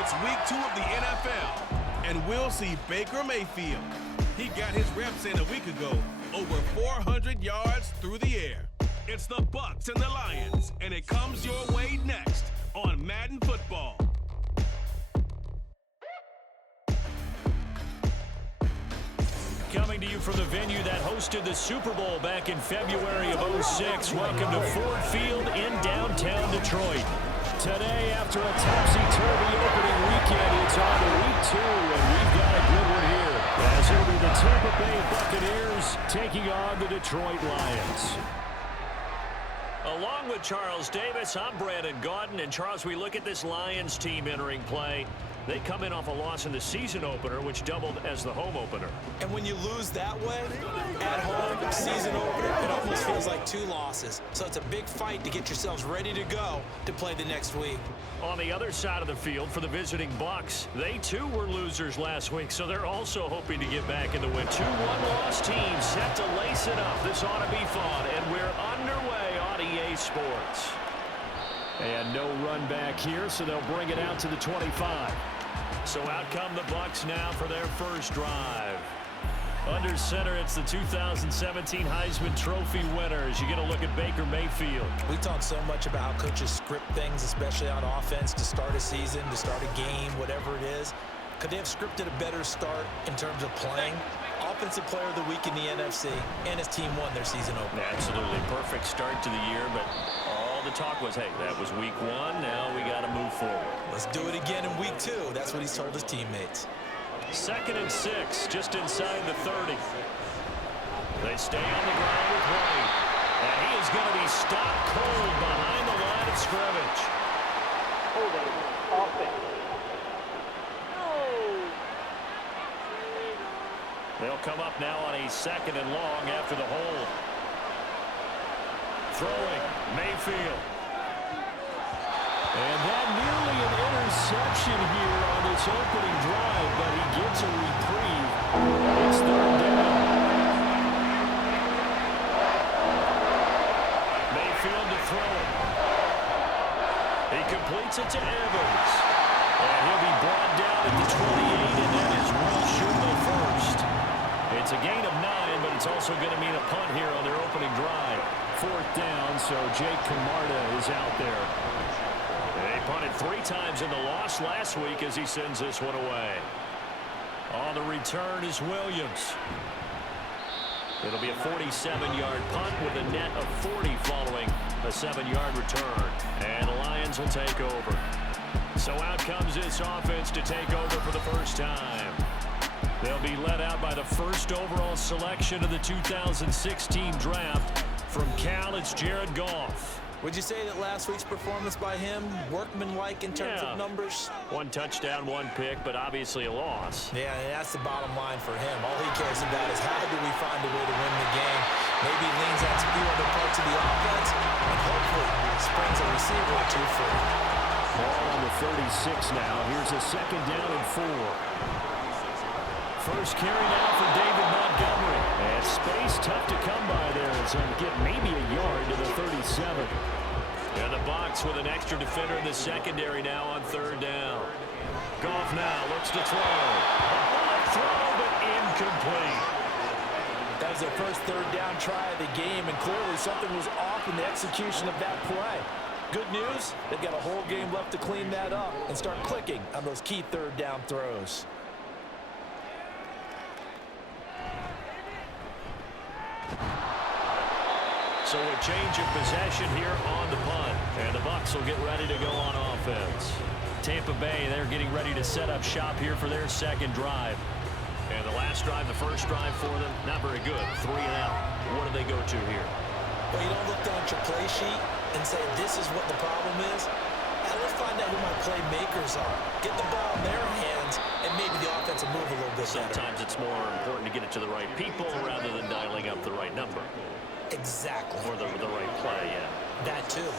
It's week 2 of the NFL, and we'll see Baker Mayfield. He got his reps in a week ago, over 400 yards through the air. It's the Bucs and the Lions, and it comes your way next on Madden Football. Coming to you from the venue that hosted the Super Bowl back in February of '06. Welcome to Ford Field in downtown Detroit. Today, after a topsy-turvy opening weekend, it's on to week 2, and we've got a good one here, as it'll be the Tampa Bay Buccaneers taking on the Detroit Lions. Along with Charles Davis, I'm Brandon Gaudin. And Charles, we look at this Lions team entering play. They come in off a loss in the season opener, which doubled as the home opener. And when you lose that way, at home, season opener, it almost feels like 2 losses. So it's a big fight to get yourselves ready to go to play the next week. On the other side of the field for the visiting Bucs, they too were losers last week, so they're also hoping to get back in the win. 2 one-loss teams set to lace it up. This ought to be fun, and we're underway on EA Sports. And no run back here, so they'll bring it out to the 25. So out come the Bucs now for their first drive. Under center, it's the 2017 Heisman Trophy winners. You get a look at Baker Mayfield. We talk so much about how coaches script things, especially on offense, to start a season, to start a game, whatever it is. Could they have scripted a better start in terms of playing? Offensive Player of the Week in the NFC, and his team won their season opener. Absolutely. Perfect start to the year, but all the talk was, hey, that was week 1. Now we got to move forward. Let's do it again in week 2. That's what he's told his teammates. 2nd and 6, just inside the 30. They stay on the ground with White. And he is going to be stopped cold behind the line of scrimmage. Holding offense. They'll come up now on a 2nd and long after the hold. Throwing, Mayfield. And that nearly an interception here on this opening drive, but he gets a reprieve. It's 3rd down. Mayfield to throw it. He completes it to Evans. And he'll be brought down at the 28, and that is well short of the first. It's a gain of 9, but it's also going to mean a punt here on their opening drive. 4th down, so Jake Camarda is out there. They punted 3 times in the loss last week as he sends this one away. On the return is Williams. It'll be a 47-yard punt with a net of 40 following a 7-yard return. And the Lions will take over. So out comes this offense to take over for the first time. They'll be led out by the first overall selection of the 2016 draft. From Cal, it's Jared Goff. Would you say that last week's performance by him, workmanlike in terms of numbers? 1 touchdown, 1 pick, but obviously a loss. Yeah, and that's the bottom line for him. All he cares about is how do we find a way to win the game. Maybe leans on a few other parts of the offense, and hopefully springs a receiver or 2 free. Ball on the 36 now. Here's a 2nd down and 4. First carry now for David Montgomery. And space tough to come by there. So get maybe a yard to the 37. And the Bucs with an extra defender in the secondary now on 3rd down. Goff now looks to throw. A bullet throw, but incomplete. That was their first 3rd down try of the game, and clearly something was off in the execution of that play. Good news, they've got a whole game left to clean that up and start clicking on those key 3rd down throws. So a change of possession here on the punt. And the Bucs will get ready to go on offense. Tampa Bay, they're getting ready to set up shop here for their 2nd drive. And the last drive, the first drive for them, not very good. 3 and out. What do they go to here? Well, you don't look down at your play sheet and say, this is what the problem is. Now let's find out who my playmakers are. Get the ball in their hands, and maybe the offense will move a little bit better. Sometimes it's more important to get it to the right people rather than dialing up the right number. Exactly. Or the right play, yeah. That too.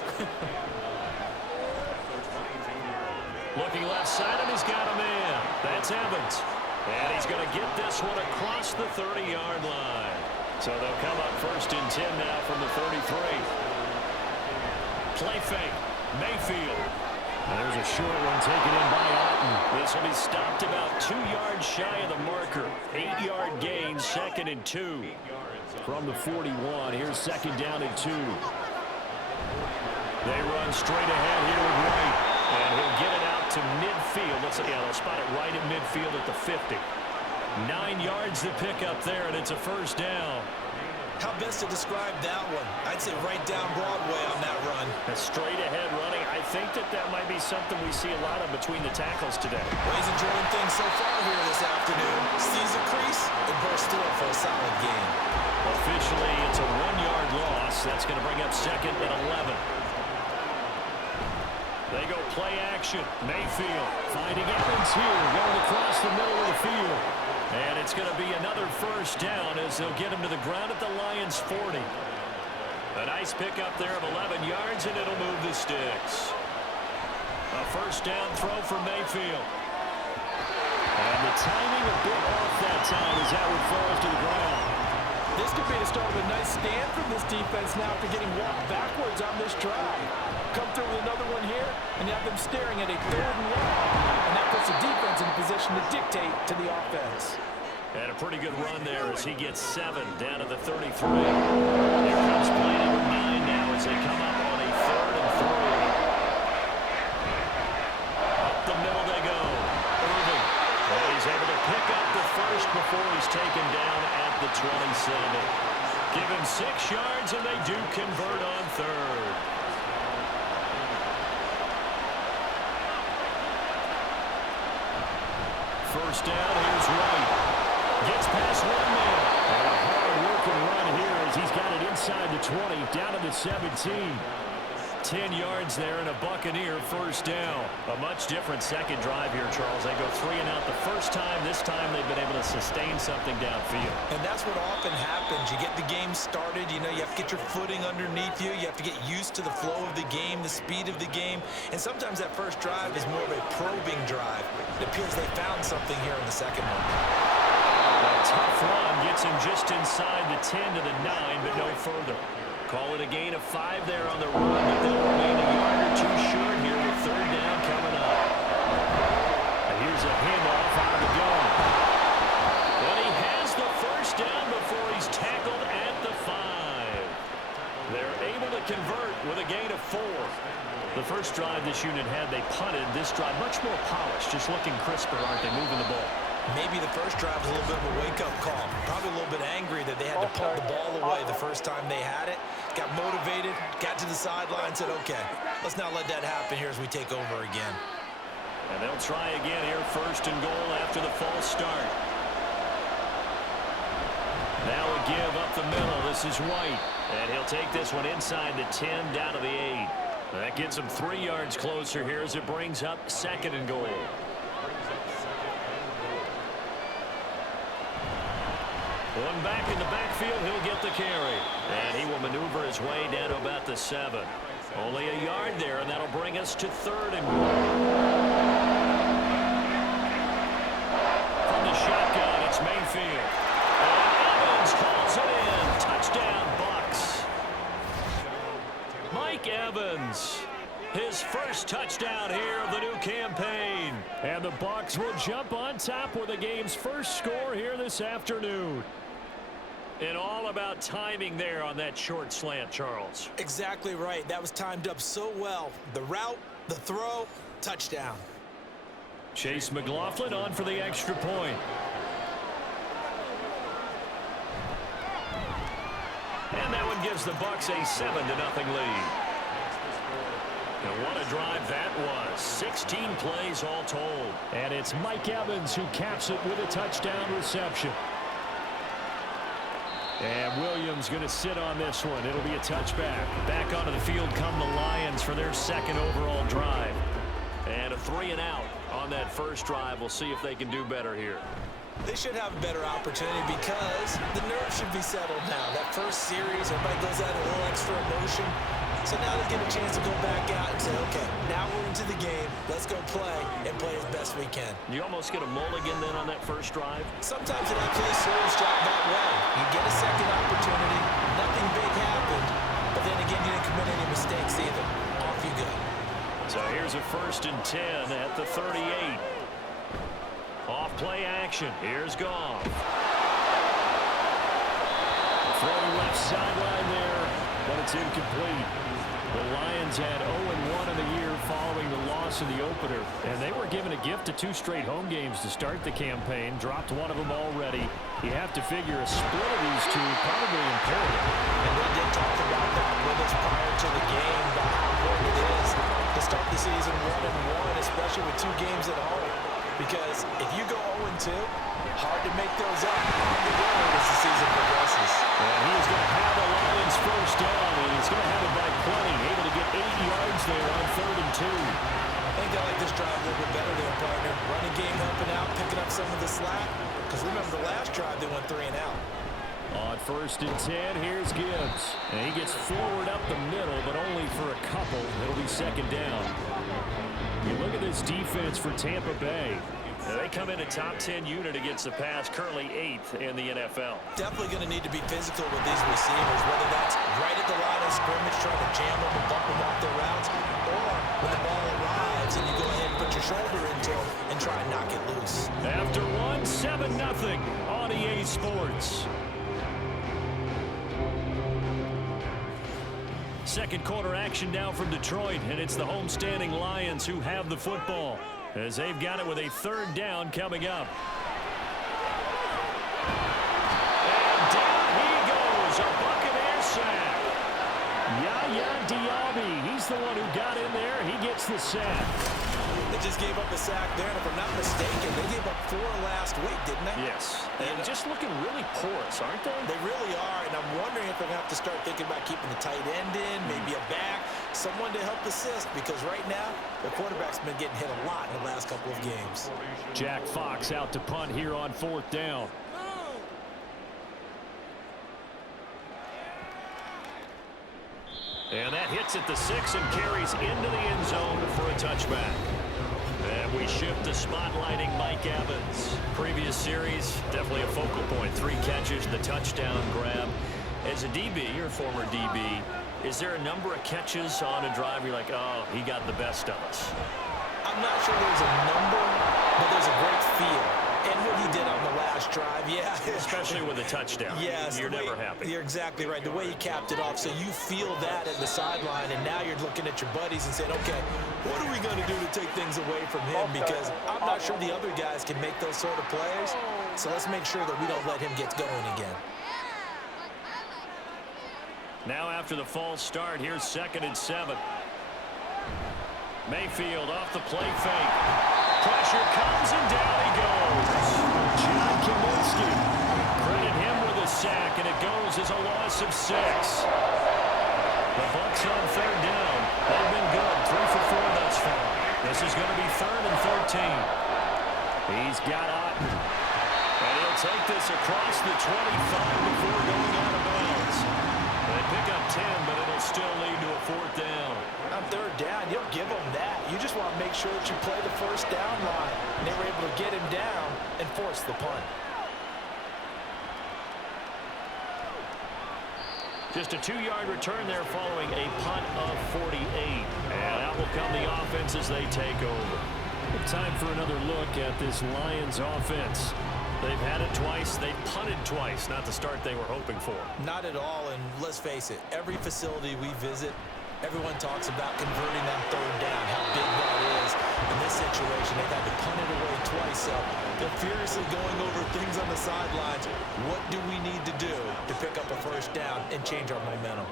Looking left side, and he's got a man. That's Evans. And he's going to get this one across the 30-yard line. So they'll come up 1st and 10 now from the 33. Play fake. Mayfield. And there's a short one taken in by Ott This will be stopped about 2 yards shy of the marker. 8-yard gain, 2nd and 2. From the 41, here's 2nd down and 2. They run straight ahead here with Wright. And he'll get it out to midfield. They'll spot it right at midfield at the 50. 9 yards to pick up there, and it's a first down. How best to describe that one? I'd say right down Broadway on that run. A straight ahead running. I think that might be something we see a lot of between the tackles today. Well, he's enjoying things so far here this afternoon. Sees a crease and bursts through it for a solid gain. Officially, it's a 1-yard loss. That's going to bring up 2nd and 11. They go play action. Mayfield finding Evans here, going across the middle of the field. And it's going to be another first down as they'll get him to the ground at the Lions' 40. A nice pickup there of 11 yards, and it'll move the sticks. A first down throw for Mayfield. And the timing a bit off that time as that one falls to the ground. This could be the start of a nice stand from this defense now after getting walked backwards on this drive. Come through with another one here and have them staring at a 3rd and 1. And that puts the defense in a position to dictate to the offense. And a pretty good run there as he gets 7 down to the 33. Here comes play number 9 now as they come up on a 3rd and 3. Up the middle they go. Irving. And he's able to pick up the first before he's taken down at the 27. Give him 6 yards and they do convert on 3rd. First down, here's Wright. Gets past 1 man. And a hard-working run here as he's got it inside the 20, down to the 17. 10 yards there and a Buccaneer first down. A much different second drive here, Charles. They go 3 and out the first time. This time they've been able to sustain something downfield. And that's what often happens. You get the game started. You have to get your footing underneath you. You have to get used to the flow of the game, the speed of the game. And sometimes that first drive is more of a probing drive. It appears they found something here in the second one. A tough run gets him just inside the 10 to the 9, but no further. Call it a gain of 5 there on the run, but they'll remain a yard or 2 short here with 3rd down coming up. And here's a handoff out of the gun. But he has the first down before he's tackled at the 5. They're able to convert with a gain of 4. The first drive this unit had, they punted. This drive, much more polished, just looking crisper, aren't they, moving the ball? Maybe the first drive was a little bit of a wake-up call. Probably a little bit angry that they had to punt the ball away the first time they had it. Got motivated, got to the sideline, said, okay, let's not let that happen here as we take over again. And they'll try again here, 1st and goal after the false start. Now a give up the middle. This is White. And he'll take this one inside the 10, down to the 8. That gets him 3 yards closer here as it brings up 2nd and goal. One back in the backfield, he'll get the carry. And he will maneuver his way down to about the 7. Only a yard there, and that'll bring us to 3rd and goal. From the shotgun, it's Mayfield. And Evans calls it in. Touchdown, Bucs. Mike Evans. His first touchdown here of the new campaign. And the Bucs will jump on top with the game's first score here this afternoon. And all about timing there on that short slant, Charles. Exactly right. That was timed up so well. The route, the throw, touchdown. Chase McLaughlin on for the extra point. And that one gives the Bucs a 7-0 lead. And what a drive that was. 16 plays all told. And it's Mike Evans who caps it with a touchdown reception. And Williams going to sit on this one. It'll be a touchback. Back onto the field come the Lions for their 2nd overall drive. And a 3 and out on that first drive. We'll see if they can do better here. They should have a better opportunity because the nerves should be settled now. That first series, everybody goes out a little extra emotion. So now they get a chance to go back out and say, okay, now we're into the game. Let's go play and play as best we can. You almost get a mulligan then on that first drive? Sometimes it actually serves job that way. You get a second opportunity. Nothing big happened. But then again, you didn't commit any mistakes either. Off you go. So So here's a 1st and 10 at the 38. Off play action. Here's Goff. Throwing left sideline there, but it's incomplete. The Lions had 0-1 in the year following the loss in the opener, and they were given a gift of 2 straight home games to start the campaign. Dropped one of them already. You have to figure a split of these two probably imperative. And they did talk about that with us prior to the game, about how important it is to start the season 1-1, especially with 2 games at home. Because if you go 0-2, hard to make those up on the road as the season progresses. And he is going to have the Lions first down, and he's going to have it by plenty. Able to get 8 yards there on 3rd and 2. I think I like this drive a little bit better there, partner. Running game helping out, picking up some of the slack. Because remember, the last drive they went 3 and out. On 1st and 10, here's Gibbs. And he gets forward up the middle, but only for a couple. It'll be 2nd down. You look at this defense for Tampa Bay. They come in a top 10 unit against the pass, currently 8th in the NFL. Definitely going to need to be physical with these receivers, whether that's right at the line of scrimmage trying to jam them and bump them off their routes, or when the ball arrives and you go ahead and put your shoulder into them and try and knock it loose. After one, 7-0 on EA Sports. Second quarter action now from Detroit, and it's the homestanding Lions who have the football, as they've got it with a 3rd down coming up. And down he goes, a Buccaneer sack. Yaya Diaby, he's the one who got in there. He gets the sack. They just gave up a sack there, and if I'm not mistaken, they gave up 4 last week, didn't they? Yes. And just looking really porous, aren't they? They really are, and I'm wondering if they're going to have to start thinking about keeping the tight end in, maybe a back, someone to help assist, because right now, the quarterback's been getting hit a lot in the last couple of games. Jack Fox out to punt here on 4th down. And that hits at the 6 and carries into the end zone for a touchback. And we shift to spotlighting Mike Evans. Previous series, definitely a focal point. 3 catches, the touchdown grab. As a DB, or former DB, is there a number of catches on a drive you're like, oh, he got the best of us? I'm not sure there's a number, but there's a great feel. And what he did on the last drive, yeah. Especially with a touchdown. Yes. You're never happy. You're exactly right. The way he capped it off, so you feel that at the sideline, and now you're looking at your buddies and saying, okay, what are we going to do to take things away from him? Because I'm not sure the other guys can make those sort of plays, so let's make sure that we don't let him get going again. Now after the false start, here's 2nd and 7. Mayfield off the play fake. Pressure comes and down he goes. John Kaminsky. Credit him with a sack, and it goes as a loss of 6. The Bucs on 3rd down. They've been good. 3 for 4 thus far. This is going to be 3rd and 13. He's got Otten. And he'll take this across the 25 before going out of bounds. They pick up 10, but it'll still lead to a 4th down. On 3rd down, you'll give them that. You just want to make sure that you play the 1st down line. And they were able to get him down and force the punt. Just a 2-yard return there following a punt of 48. And out will come the offense as they take over. Time for another look at this Lions offense. They've had it twice. They've punted twice. Not the start they were hoping for. Not at all, and let's face it, every facility we visit, everyone talks about converting that 3rd down, how big that is. In this situation, they've had to punt it away twice, so they're furiously going over things on the sidelines. What do we need to do to pick up a 1st down and change our momentum?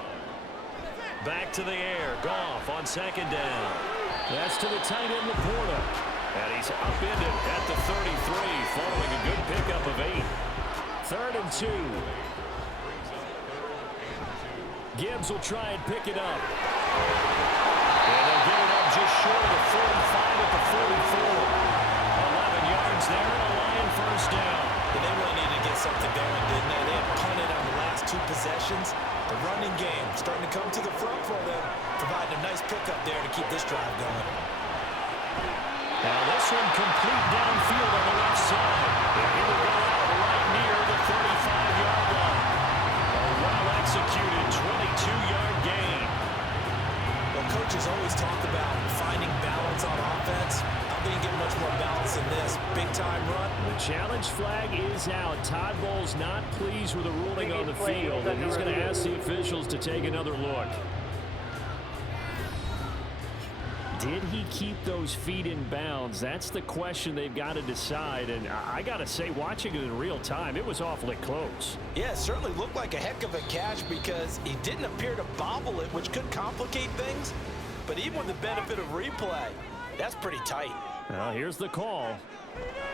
Back to the air. Goff on 2nd down. That's to the tight end, Laporta. And he's upended at the 33, following a good pickup of 8. 3rd and 2. Gibbs will try and pick it up. And they'll get it up just short of the 45 at the 44. 11 yards there, and a Lion 1st down. And they really needed to get something going, didn't they? They had punted on the last 2 possessions. The running game starting to come to the front for them, providing a nice pickup there to keep this drive going. Now this one complete downfield on the left side. And he will go out right near the 35-yard line. A well-executed 22-yard gain. Well, Coach coaches always talk about finding balance on offense. I don't think you get much more balance than this. Big-time run. The challenge flag is out. Todd Bowles not pleased with the ruling on the field, and he's going to ask the officials to take another look. Did he keep those feet in bounds? That's the question they've got to decide. And I got to say, watching it in real time, it was awfully close. Yeah, it certainly looked like a heck of a catch because he didn't appear to bobble it, which could complicate things. But even with the benefit of replay, that's pretty tight. Here's the call.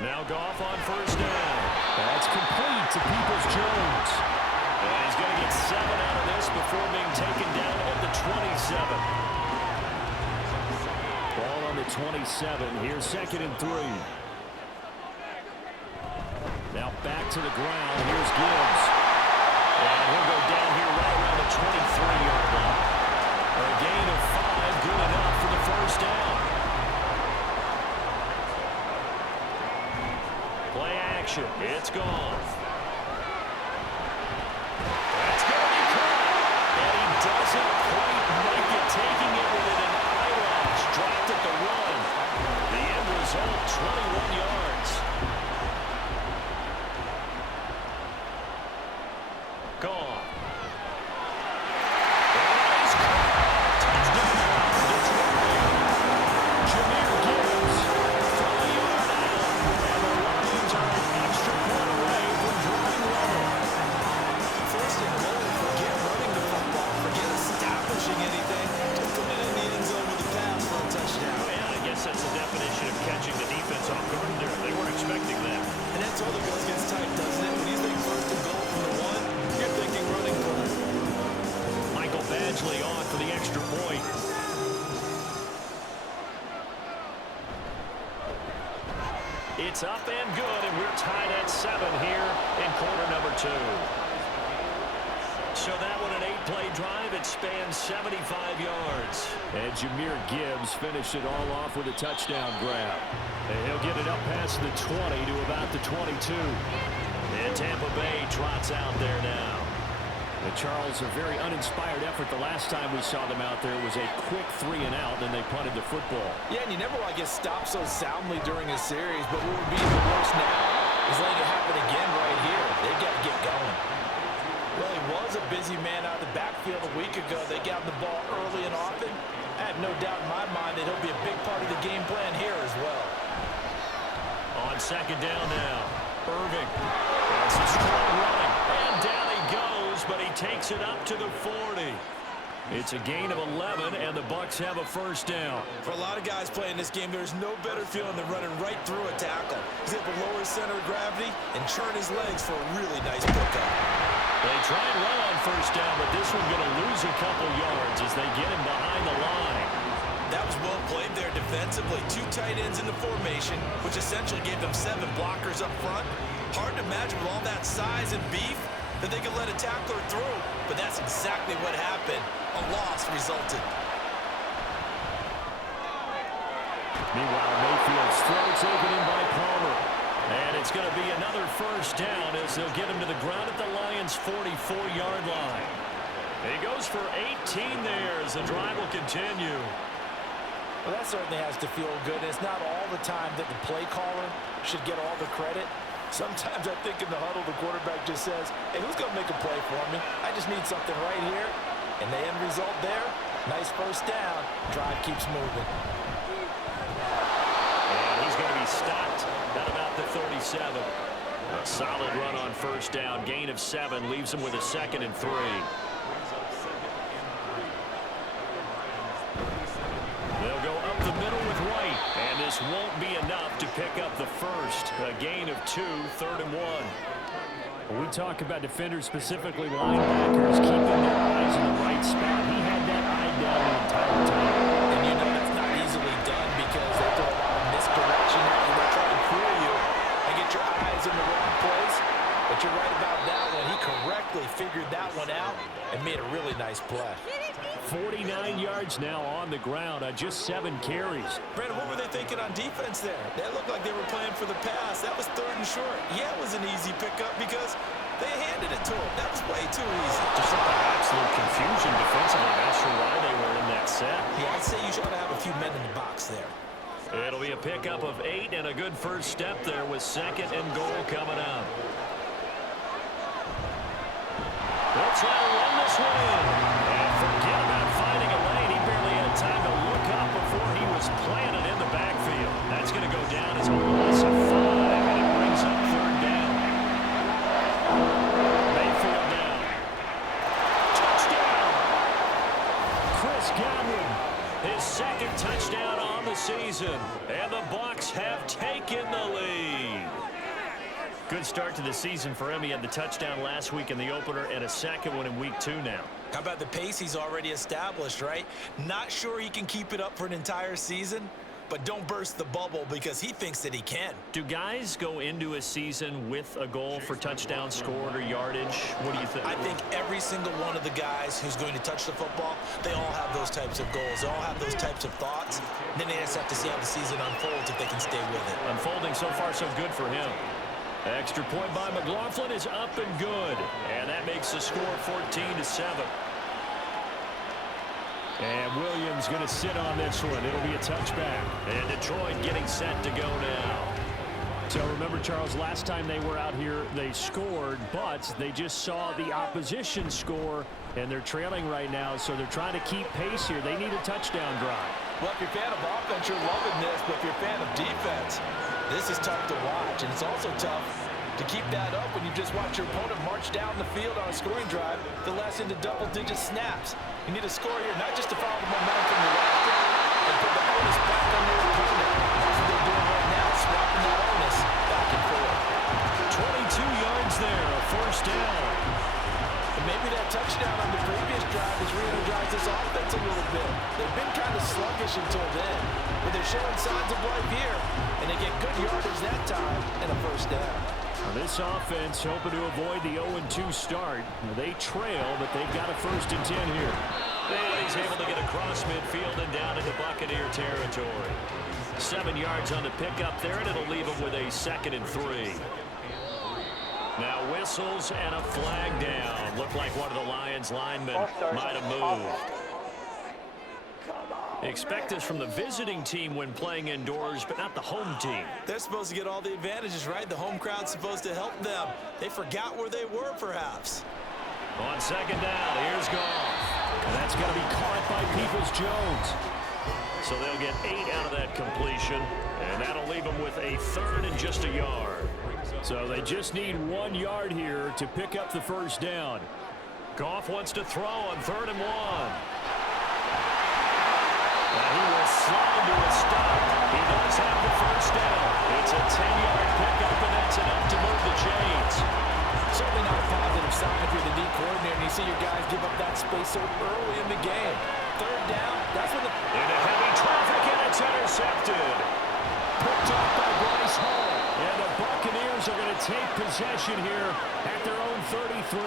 Now Goff on first down. That's complete to Peoples-Jones. And he's going to get 7 out of this before being taken down at the 27. Ball on the 27. Here's 2nd and 3. Now back to the ground. Here's Gibbs. And he'll go down here right around the 23-yard line. A gain of 5, good enough for the first down. Play action. It's gone. That's going to be caught. And he doesn't quite make it, taking it with an eyelash. Dropped at the 1. The end result, 21 yards. Gone. On for the extra point. It's up and good, and we're tied at 7 here in quarter number 2. So that one an 8-play drive. It spans 75 yards. And Jahmyr Gibbs finished it all off with a touchdown grab. And he'll get it up past the 20 to about the 22. And Tampa Bay trots out there now. The Charles, a very uninspired effort. The last time we saw them out there was a quick 3-and-out, and they punted the football. Yeah, and you never want to get stopped so soundly during a series, but what would be the worst now is letting it happen again right here. They've got to get going. Well, he was a busy man out of the backfield a week ago. They got the ball early and often. I have no doubt in my mind that he'll be a big part of the game plan here as well. On 2nd down now, Irving. That's a strong running, and down he goes, but he takes it up to the 40. It's a gain of 11, and the Bucs have a first down. For a lot of guys playing this game, there's no better feeling than running right through a tackle. He's able to lower his center of gravity and churn his legs for a really nice pickup. They try and run on first down, but this one's going to lose a couple yards as they get him behind the line. That was well played there defensively. 2 tight ends in the formation, which essentially gave them 7 blockers up front. Hard to imagine with all that size and beef that they could let a tackler through, but that's exactly what happened. A loss resulted. Meanwhile, Mayfield's throw taken in by Palmer. And it's going to be another first down as they'll get him to the ground at the Lions' 44-yard line. He goes for 18 there as the drive will continue. Well, that certainly has to feel good. It's not all the time that the play caller should get all the credit. Sometimes I think in the huddle, the quarterback just says, hey, who's going to make a play for me? I just need something right here. And the end result there, nice first down. Drive keeps moving. And he's going to be stopped at about the 37. A solid run on first down. Gain of 7 leaves him with a 2nd and 3. They'll go up the middle with White. And this won't be enough to pick up the first. A gain of 2, 3rd and 1. When we talk about defenders, specifically linebackers, keeping their eyes in the right spot. He had that eye down the entire time. And you know that's not easily done because they throw a lot of misdirection at you. They're trying to fool you and get your eyes in the wrong place. But you're right about that one. He correctly figured that one out and made a really nice play. 49 yards now on the ground on just 7 carries. Brandon, what were they thinking on defense there? They looked like they were playing for the pass. That was 3rd and short. Yeah, it was an easy pickup because they handed it to him. That was way too easy. Just like absolute confusion defensively. Not sure why they were in that set. Yeah, I'd say you should have a few men in the box there. It'll be a pickup of 8 and a good first step there with 2nd and goal coming up. They'll try to run this one in. And forget about finding a lane. He barely had time to look up before he was planted in the backfield. That's going to go down as a loss of 5, and it brings up 3rd down. Mayfield now. Touchdown! Chris Godwin, his 2nd touchdown on the season. And the Bucs have taken the lead. Good start to the season for him. He had the touchdown last week in the opener and a 2nd one in week 2 now. How about the pace he's already established, right? Not sure he can keep it up for an entire season, but don't burst the bubble because he thinks that he can. Do guys go into a season with a goal for touchdown scored or yardage? What do you think? I think every single one of the guys who's going to touch the football, they all have those types of goals. They all have those types of thoughts. Then they just have to see how the season unfolds if they can stay with it. Unfolding so far so good for him. Extra point by McLaughlin is up and good. And that makes the score 14-7. And Williams going to sit on this one. It'll be a touchback. And Detroit getting set to go now. So remember, Charles, last time they were out here, they scored, but they just saw the opposition score, and they're trailing right now, so they're trying to keep pace here. They need a touchdown drive. Well, if you're a fan of offense, you're loving this, but if you're a fan of defense, this is tough to watch, and it's also tough to keep that up when you just watch your opponent march down the field on a scoring drive to last into double-digit snaps. You need a score here, not just to follow the momentum from the last drive, but put the onus back on your opponent. That's what they're doing right now, swapping that onus back and forth. 22 yards there, a 1st down. And maybe that touchdown on the previous drive has re-energized this offense a little bit. They've been kind of sluggish until then, but they're showing signs of life here, and they get good yardage that time and a 1st down. Now this offense hoping to avoid the 0-2 start. They trail, but they've got a 1st and 10 here. And he's able to get across midfield and down into Buccaneer territory. 7 yards on the pickup there, and it'll leave him with a 2nd and 3. Now whistles and a flag down. Looked like one of the Lions linemen might have moved. Expect this from the visiting team when playing indoors, but not the home team. They're supposed to get all the advantages, right? The home crowd's supposed to help them. They forgot where they were, perhaps. On 2nd down, here's Goff. And that's going to be caught by Peoples-Jones. So they'll get 8 out of that completion, and that'll leave them with a 3rd and just a yard. So they just need 1 yard here to pick up the 1st down. Goff wants to throw on 3rd and 1. Now he will slide to a stop. He does have the 1st down. It's a 10-yard pickup, and that's enough to move the chains. Certainly not a positive sign if you're the D coordinator and you see your guys give up that space so early in the game. 3rd down, that's when the... Into heavy traffic, and it's intercepted. Picked off by Bryce Hall. And the Buccaneers are going to take possession here at their own 33.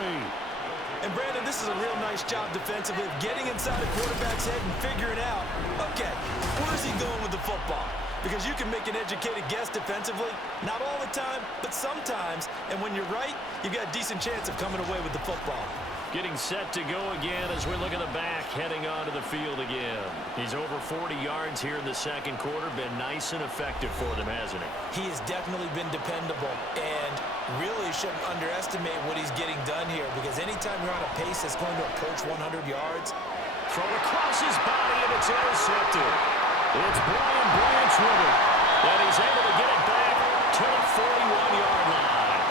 And Brandon, this is a real nice job defensively of getting inside a quarterback's head and figuring out, okay, where's he going with the football? Because you can make an educated guess defensively, not all the time, but sometimes. And when you're right, you've got a decent chance of coming away with the football. Getting set to go again as we look at the back, heading onto the field again. He's over 40 yards here in the 2nd quarter. Been nice and effective for them, hasn't he? He has definitely been dependable and really shouldn't underestimate what he's getting done here, because anytime you're on a pace that's going to approach 100 yards. Throw across his body, and it's intercepted. It's Brian Branch with it, and he's able to get it back to the 41-yard line.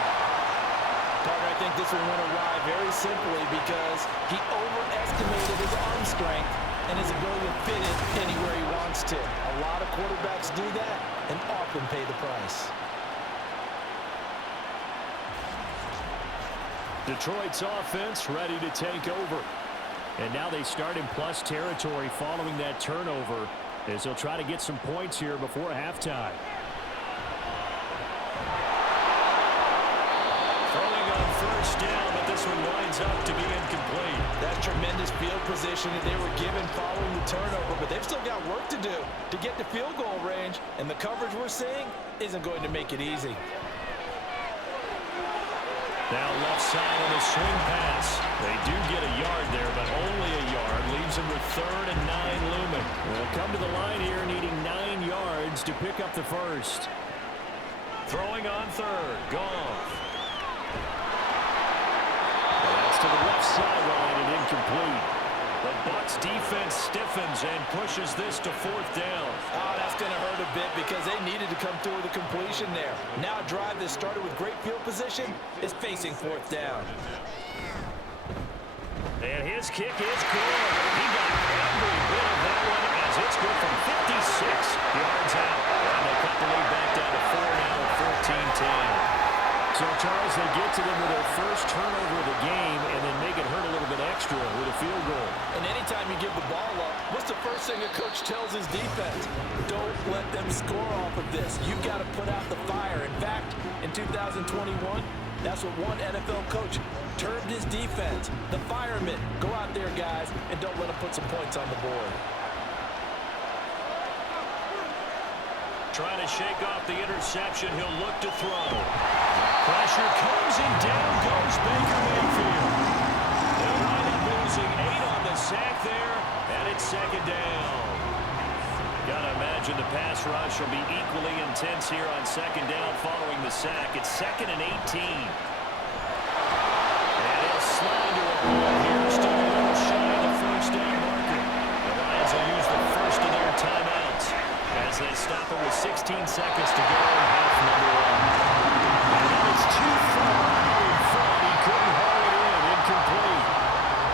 Partner, I think this one went awry very simply because he overestimated his arm strength and his ability to fit it anywhere he wants to. A lot of quarterbacks do that and often pay the price. Detroit's offense ready to take over. And now they start in plus territory following that turnover as they'll try to get some points here before halftime. Throwing on 3rd first down, but this one winds up to be incomplete. That's tremendous field position that they were given following the turnover, but they've still got work to do to get to field goal range, and the coverage we're seeing isn't going to make it easy. Now left side on the swing pass. They do get a yard there, but only a yard. Leaves them with 3rd and 9 looming. They'll come to the line here needing 9 yards to pick up the first. Throwing on 3rd. Goff. That's to the left sideline and incomplete. The Bucs defense stiffens and pushes this to 4th down. Oh, that's going to hurt a bit because they needed to come through with a completion there. Now a drive that started with great field position is facing 4th down. And his kick is good. He got every bit of that one as it's good from 56 yards out. And they cut the lead back down to 4 now at 14-10. So, Charles, they get to them with their first turnover of the game and then make it hurt a little bit extra with a field goal. And anytime you give the ball up, what's the first thing a coach tells his defense? Don't let them score off of this. You've got to put out the fire. In fact, in 2021, that's what one NFL coach termed his defense. The firemen. Go out there, guys, and don't let them put some points on the board. Trying to shake off the interception. He'll look to throw. Pressure comes and down goes Baker Mayfield. They'll wind up losing 8 on the sack there, and it's 2nd down. Gotta imagine the pass rush will be equally intense here on 2nd down following the sack. It's 2nd and 18. And he'll slide to a ball here, still a little shy of the first down marker. The Lions will use the first of their timeouts as they stop it with 16 seconds to go in half number 1. And that is too far out in front. He couldn't haul it in. Incomplete.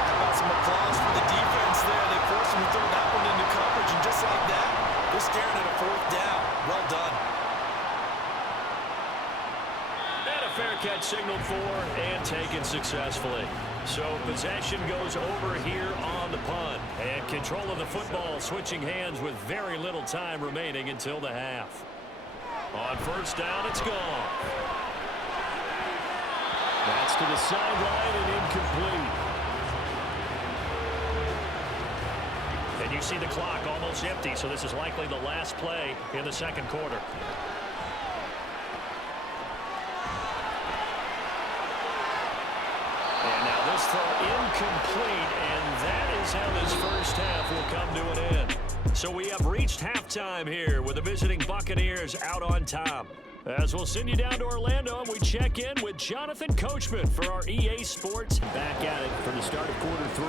How about some applause for the defense there? They forced him to throw that one into coverage, and just like that, they're staring at a 4th down. Well done. And a fair catch signaled for and taken successfully. So possession goes over here on the punt. And control of the football switching hands with very little time remaining until the half. On first down, it's gone. That's to the sideline and incomplete. And you see the clock almost empty, so this is likely the last play in the 2nd quarter. And now this throw incomplete, and that is how this first half will come to an end. So we have reached halftime here with the visiting Buccaneers out on top. As we'll send you down to Orlando, and we check in with Jonathan Coachman for our EA Sports Back at It for the start of quarter 3.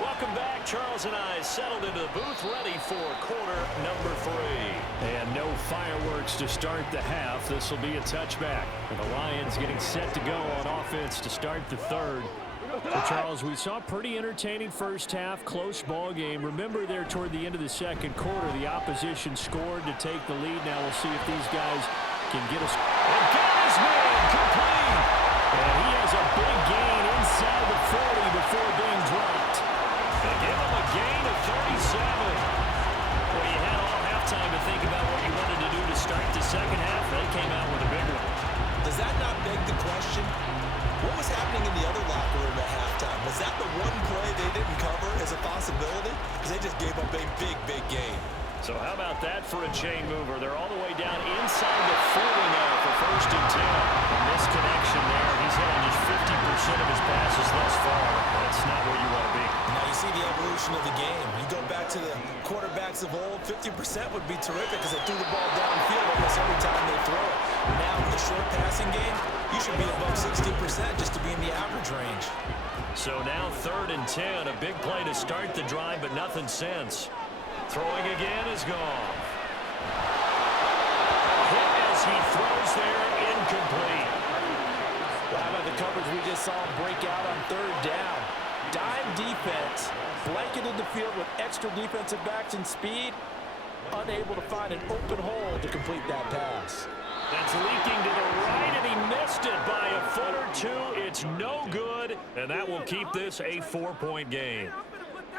Welcome back. Charles and I settled into the booth ready for quarter number 3. And no fireworks to start the half. This will be a touchback. And the Lions getting set to go on offense to start the 3rd. Well, Charles, we saw a pretty entertaining first half, close ball game. Remember there toward the end of the 2nd quarter, the opposition scored to take the lead. Now we'll see if these guys can get us. And got his man complete. And he has a big gain inside the 40 before being dropped. They give him a gain of 37. Well, you had all halftime to think about what you wanted to do to start the 2nd half. They came out with a big one. Does that not beg the question? What was happening in the other locker room at halftime? Was that the one play they didn't cover as a possibility? Because they just gave up a big, big gain. So how about that for a chain mover? They're all the way down inside the 40 now for 1st and 10. A misconnection there. He's hit on just 50% of his passes thus far. That's not where you want to be. Now you see the evolution of the game. You go back to the quarterbacks of old, 50% would be terrific because they threw the ball downfield almost every time they throw it. Now with the short passing game, you should be above 60% just to be in the average range. So now 3rd and 10. A big play to start the drive, but nothing since. Throwing again is gone. Hit as he throws there, incomplete. How about the coverage we just saw him break out on 3rd down? Dime defense, blanketed the field with extra defensive backs and speed, unable to find an open hole to complete that pass. That's leaking to the right, and he missed it by a foot or 2. It's no good, and that will keep this a 4-point game.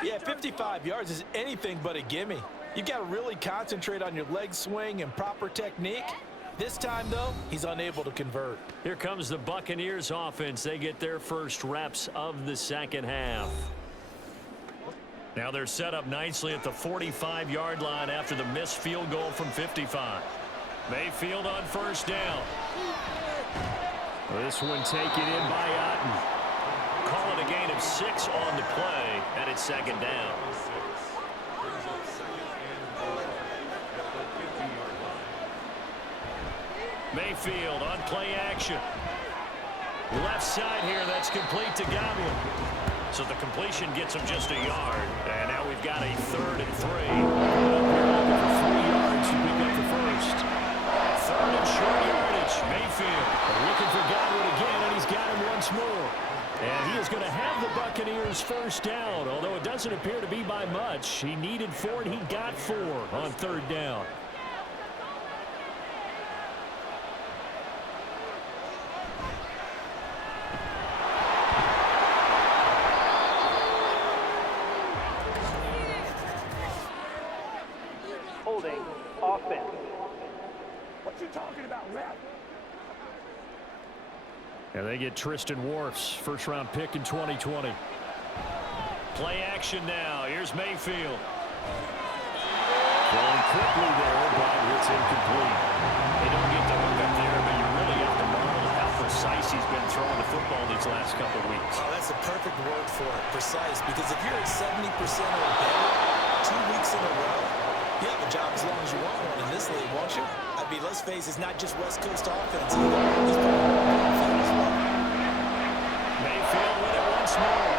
Yeah, 55 yards is anything but a gimme. You've got to really concentrate on your leg swing and proper technique. This time, though, he's unable to convert. Here comes the Buccaneers offense. They get their first reps of the second half. Now they're set up nicely at the 45-yard line after the missed field goal from 55. Mayfield on first down. This one taken in by Otten. Call it a gain of 6 on the play, and it's second down. Mayfield on play action. Left side here, that's complete to Godwin. So the completion gets him just a yard. And now we've got a 3rd and 3. Looking for 3 yards to pick up the first. 3rd and short yardage. Mayfield looking for Godwin again, and he's got him once more. And he is going to have the Buccaneers first down, although it doesn't appear to be by much. He needed 4, and he got 4 on 3rd down. Holding offense. What you talking about, ref? And they get Tristan Wirfs, first-round pick in 2020. Play action now. Here's Mayfield. Going quickly there, but it's incomplete. They don't get the hook up there, but you really have to marvel at how precise he's been throwing the football these last couple of weeks. Oh, that's a perfect word for it, precise, because if you're at 70% or better 2 weeks in a row, you have a job as long as you want one in this league, won't you? I mean, let's face it, it's not just West Coast offense either. He's playing offense as well. Mayfield with it once more.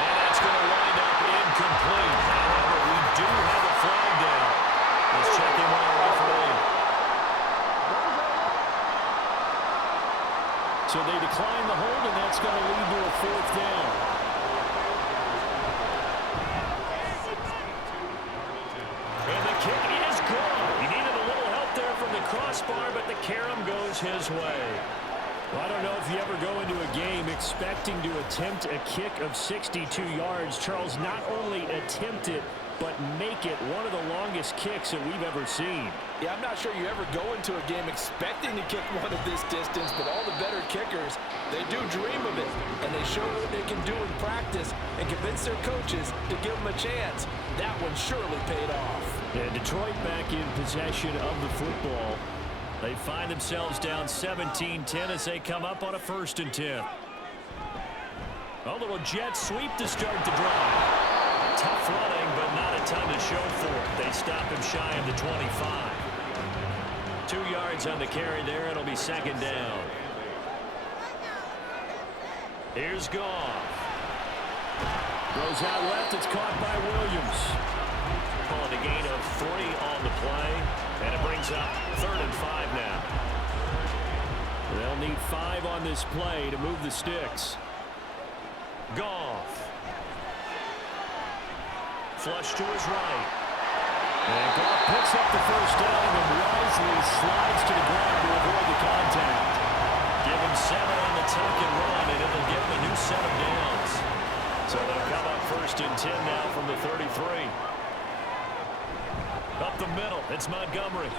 And that's going to wind up incomplete. However, we do have a flag down. Let's check in with our referee. So they decline the hold, and that's going to lead to a 4th down. And the kick is good. He needed a little help there from the crossbar, but the carom goes his way. Well, I don't know if you ever go into a game expecting to attempt a kick of 62 yards. Charles, not only attempt it, but make it one of the longest kicks that we've ever seen. Yeah, I'm not sure you ever go into a game expecting to kick one of this distance, but all the better kickers, they do dream of it, and they show what they can do in practice and convince their coaches to give them a chance. That one surely paid off. And Detroit back in possession of the football. They find themselves down 17-10 as they come up on a 1st and 10. A little jet sweep to start the drive. Tough running, but not a ton to show for it. They stop him shy of the 25. 2 yards on the carry there. It'll be second down. Here's Goff. Throws out left. It's caught by Williams. Calling a gain of 3 on the play. And it brings up 3rd and 5 now. They'll need 5 on this play to move the sticks. Goff. Flush to his right. And Goff picks up the first down and wisely slides to the ground to avoid the contact. Give him 7 on the tuck and run, and it'll give him a new set of downs. So they'll come up 1st and 10 now from the 33. Up the middle, it's Montgomery.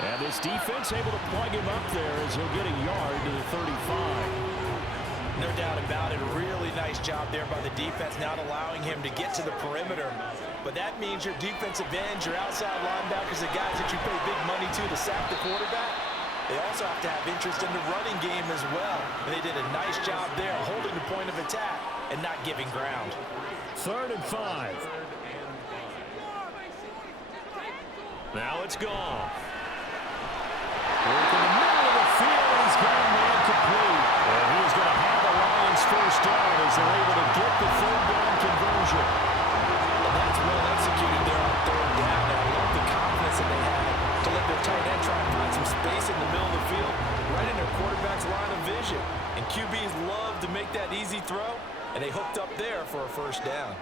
And this defense able to plug him up there as he'll get a yard to the 35. No doubt about it. A really nice job there by the defense, not allowing him to get to the perimeter. But that means your defensive ends, your outside linebackers, the guys that you pay big money to sack the quarterback, they also have to have interest in the running game as well. And they did a nice job there holding the point of attack and not giving ground. 3rd and 5. Now it's Goff. Work in the middle of the field, he's got a man complete. And he's going to have the Lions first down as they're able to get the 3rd down conversion. And that's well executed there on 3rd down. And I love the confidence that they had to let their tight end try and find some space in the middle of the field, right in their quarterback's line of vision. And QBs love to make that easy throw, and they hooked up there for a first down.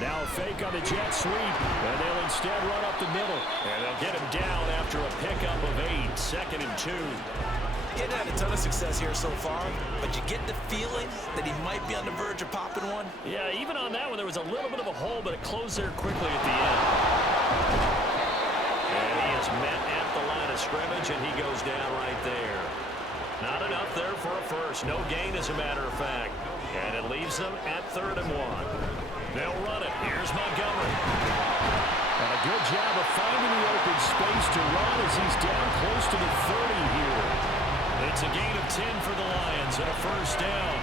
Now a fake on the jet sweep, and they'll instead run up the middle. And they'll get him down after a pickup of 8, 2nd and 2. He hadn't had a ton of success here so far, but you get the feeling that he might be on the verge of popping one. Yeah, even on that one, there was a little bit of a hole, but it closed there quickly at the end. And he is met at the line of scrimmage, and he goes down right there. Not enough there for a first. No gain, as a matter of fact. And it leaves them at 3rd and 1. They'll run it. Here's Montgomery. And a good job of finding the open space to run as he's down close to the 30 here. It's a gain of 10 for the Lions and a first down.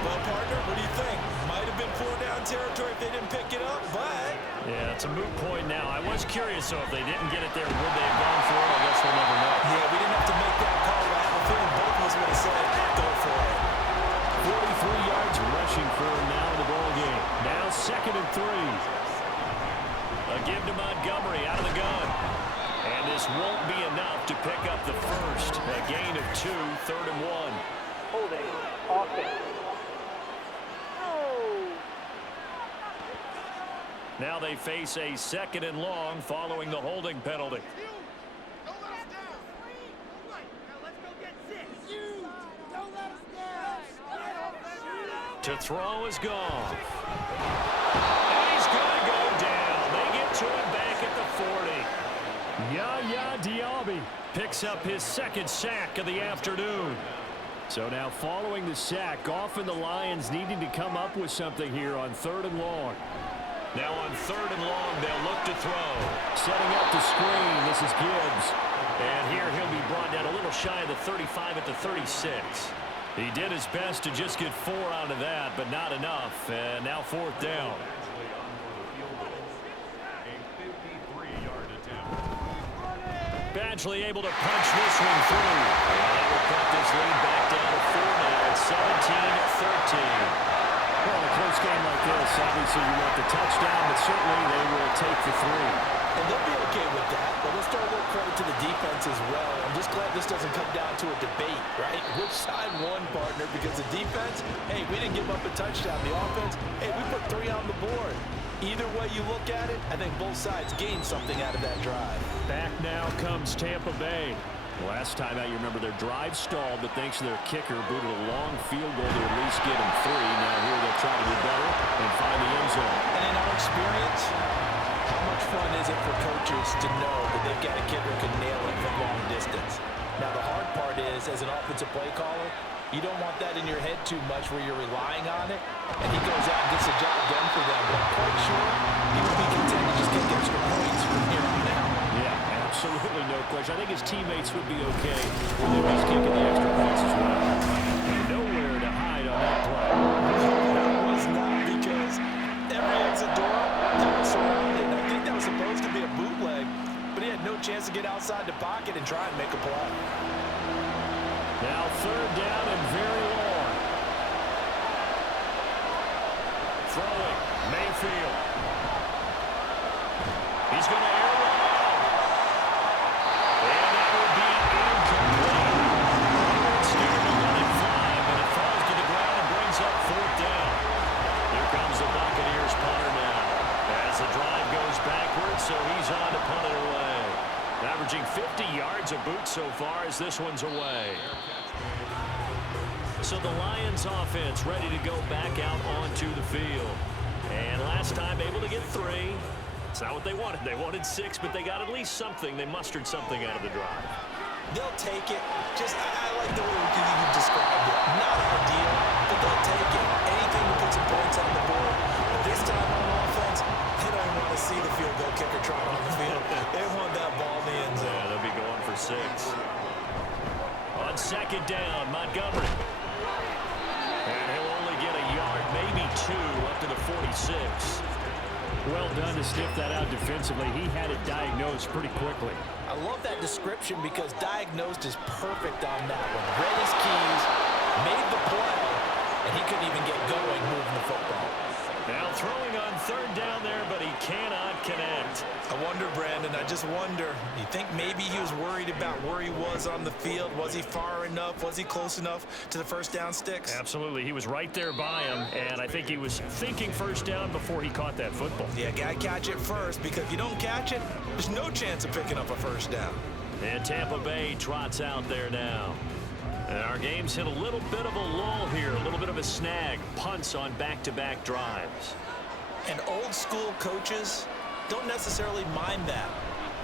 Well, partner, what do you think? Might have been 4-down territory if they didn't pick it up, but... Yeah, it's a moot point now. I was curious, so if they didn't get it there, would they have gone for it? I guess we'll never know. Yeah, we didn't have to make that call. I have a feeling both of us would have said, go for it. 43 yards rushing for him now in the ball game. Now 2nd and 3. A give to Montgomery out of the gun. And this won't be enough to pick up the first. A gain of 2, 3rd and 1. Holding offense. Now they face a 2nd and long following the holding penalty. To throw is Goff. And he's going to go down. They get to him back at the 40. Yaya Diaby picks up his 2nd sack of the afternoon. So now following the sack, Goff and the Lions needing to come up with something here on 3rd and long. Now on 3rd and long, they'll look to throw. Setting up the screen, this is Gibbs. And here he'll be brought down a little shy of the 35 at the 36. He did his best to just get 4 out of that, but not enough. And now 4th down. Badgley able to punch this one through. And that will cut this lead back down to 4 now. It's 17-13. Well, in a close game like this, obviously you want the touchdown, but certainly they will take the 3. And they'll be okay with that. But let's throw a little credit to the defense as well. I'm just glad this doesn't come down to a debate, right? Which side won, partner? Because the defense, hey, we didn't give up a touchdown. The offense, hey, we put 3 on the board. Either way you look at it, I think both sides gained something out of that drive. Back now comes Tampa Bay. Last time out, you remember their drive stalled, but thanks to their kicker, booted a long field goal to at least get them 3. Now here they'll try to do better and find the end zone. And in our experience, how much fun is it for coaches to know that they've got a kicker who can nail it from long distance? Now the hard part is, as an offensive play caller, you don't want that in your head too much where you're relying on it, and he goes out and gets the job done for them. But I'm quite sure he will be content to just get the extra points from here on out. Yeah, absolutely no question. I think his teammates would be okay with him just kicking the extra points as well. Nowhere to hide on that play. That was not, because every exit door that was surrounded, I think that was supposed to be a bootleg, but he had no chance to get outside the pocket and try and make a play. Now 3rd down and very long. Throwing, Mayfield. He's going to air it out. And that will be incomplete. Instead of let it fly, but it falls to the ground and brings up 4th down. Here comes the Buccaneers punter now. As the drive goes backwards, so he's on to punt it away. Averaging 50 yards a boot so far as this one's away. So the Lions offense ready to go back out onto the field. And last time able to get 3. It's not what they wanted. They wanted 6, but they got at least something. They mustered something out of the drive. They'll take it. Just, I like the way you described it. Not ideal, but they'll take it. Anything to put some points on the board. But this time on offense, they don't want to see the field goal kicker trying on the field. They want that ball in the end zone. Yeah, they'll be going for 6. On 2nd down, Montgomery. And he'll only get a yard, maybe 2, up to the 46. Well done to sniff that out defensively. He had it diagnosed pretty quickly. I love that description because diagnosed is perfect on that one. Read his keys, made the play, and he couldn't even get going moving the football. Now throwing on 3rd down there, but he cannot connect. I wonder, Brandon, I just wonder. You think maybe he was worried about where he was on the field? Was he far enough? Was he close enough to the first down sticks? Absolutely. He was right there by him, and I think he was thinking first down before he caught that football. Yeah, got to catch it first, because if you don't catch it, there's no chance of picking up a first down. And Tampa Bay trots out there now. And our game's hit a little bit of a lull here, a little bit of a snag. Punts on back-to-back drives. And old school coaches don't necessarily mind that.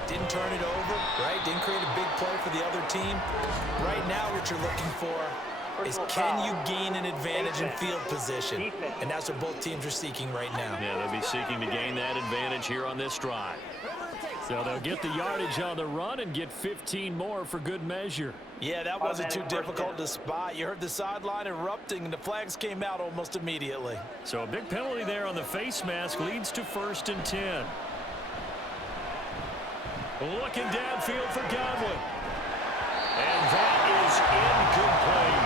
Didn't turn it over, right? Didn't create a big play for the other team. Right now what you're looking for is can you gain an advantage in field position? And that's what both teams are seeking right now. Yeah, they'll be seeking to gain that advantage here on this drive. So they'll get the yardage on the run and get 15 more for good measure. Yeah, that wasn't too difficult to spot. You heard the sideline erupting, and the flags came out almost immediately. So a big penalty there on the face mask leads to 1st and 10. Looking downfield for Godwin. And that is incomplete.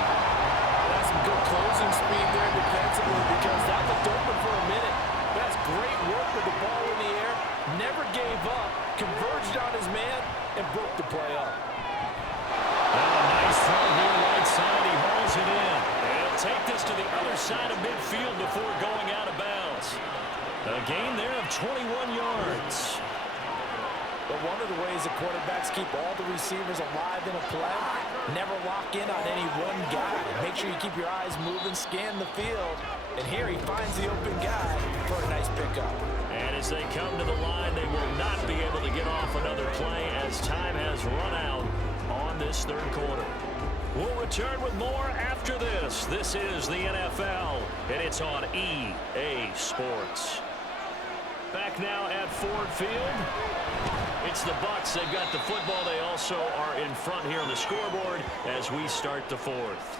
That's some good closing speed there defensively because that looked open for a minute. That's great work with the ball in the air. Never gave up, converged on his man, and broke the play up. Now a nice throw here right side. He hauls it in. And he'll take this to the other side of midfield before going out of bounds. A gain there of 21 yards. But one of the ways the quarterbacks keep all the receivers alive in a play, never lock in on any one guy. Make sure you keep your eyes moving, scan the field. And here he finds the open guy for a nice pickup. And as they come to the line, they will not be able to get off another play as time has run out on this 3rd quarter. We'll return with more after this. This is the NFL, and it's on EA Sports. Back now at Ford Field. It's the Bucs. They've got the football. They also are in front here on the scoreboard as we start the 4th.